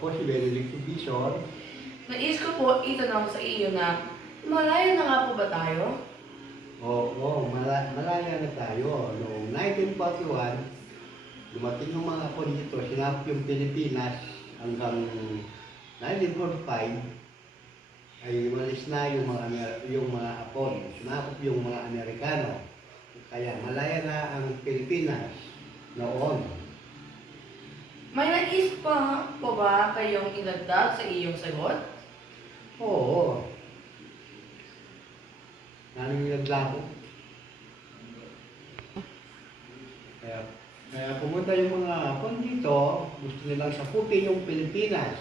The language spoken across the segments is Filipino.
Ako si Benedict Bison. Nais ko po itanong sa iyo na malayo na nga po ba tayo? Malaya na tayo. Noong 1941, dumating yung mga Hapon dito, sinapit yung Pilipinas hanggang 1945, ay umalis na yung mga Hapon, sinapit yung mga Amerikano. Kaya malaya na ang Pilipinas noon. May nais pa po ba kayong idagdag sa iyong sagot? Oo. Naniniglago. Kaya pumunta yung mga Hapon dito, gusto nilang sakupin yung Pilipinas.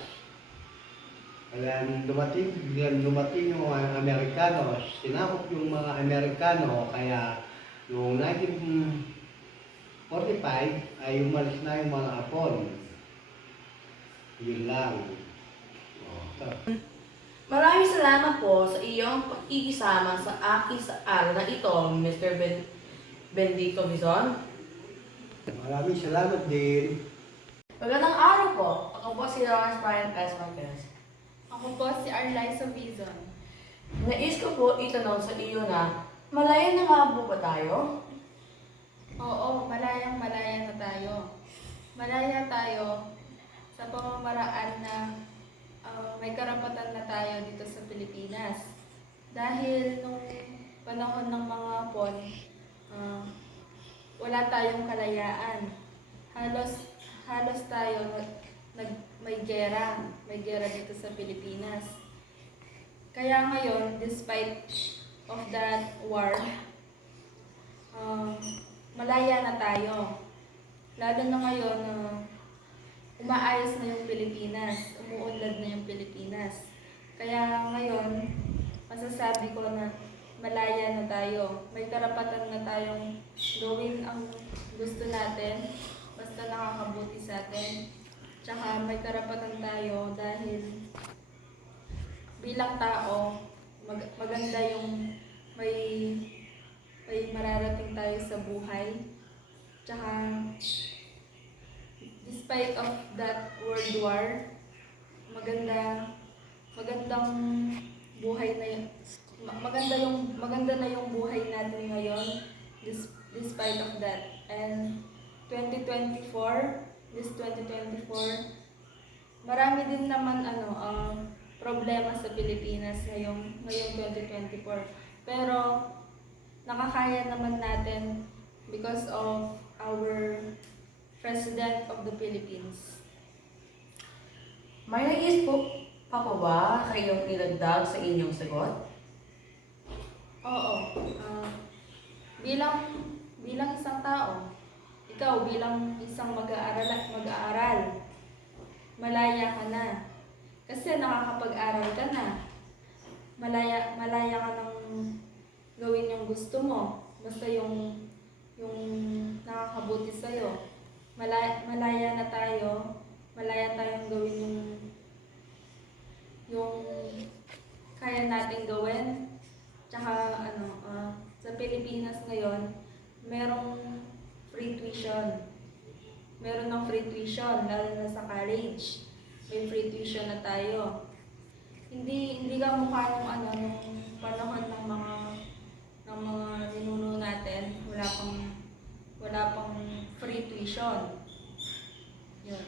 Kaya nung dumating yung mga Amerikano, sinakop yung mga Amerikano, kaya noong 1945 ay umalis na yung mga Hapon. Yun lang. Maraming salamat po sa iyong pakikisama sa akin sa araw na ito, Mr. Benedicto Bison. Maraming salamat din. Magandang araw po. Ako po si Lawrence Brian S. Marquez. Ako po si Arliza Vizon. Nais ko po itanong sa iyo na malayo na nga po ba tayo? Oo, malayang-malaya na tayo. Malaya tayo sa pamamaraan na may karapatan na tayo dito sa Pilipinas. Dahil nung panahon ng mga Hapon, wala tayong kalayaan. Halos tayo may gera dito sa Pilipinas. Kaya ngayon, despite of that war, malaya na tayo. Lalo na ngayon, umaayos na yung Pilipinas, umuunlad na yung Pilipinas. Kaya ngayon, masasabi ko na malaya na tayo. May karapatan na tayong gawin ang gusto natin, basta nakakabuti sa atin. Tsaka may karapatan tayo dahil bilang tao, maganda yung may mararating tayo sa buhay. Tsaka despite of that World War, magandang buhay na yun. Maganda na yung buhay natin ngayon despite of that. And 2024, marami din naman problema sa Pilipinas ngayong 2024. Pero nakakaya naman natin because of our President of the Philippines. May nais po pa po ba kayong idagdag sa inyong sagot? Oo. Bilang isang tao, ikaw bilang isang mag-aaral, malaya ka na. Kasi nakakapag-aral ka na. Malaya ka nang gawin yung gusto mo. Basta yung nakakabuti sa'yo. Malaya na tayo. Malaya tayong gawin yung kaya nating gawin. Tsaka sa Pilipinas ngayon, merong free tuition. Meron ng free tuition, lalo na sa college. May free tuition na tayo. Hindi ka mukha nung panahon ng mga ninuno natin, wala pang free tuition. Yun.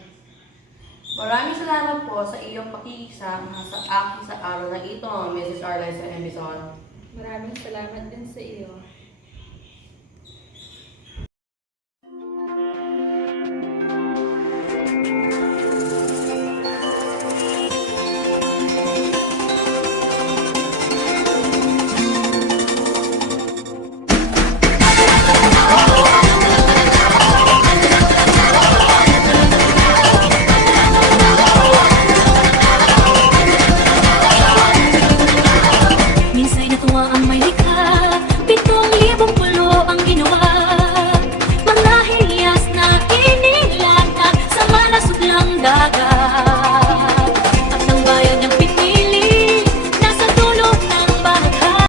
Maraming salamat po sa iyong pakikisama sa akin sa araw na ito, Mrs. Arliza M. Bison. Maraming salamat din sa iyo.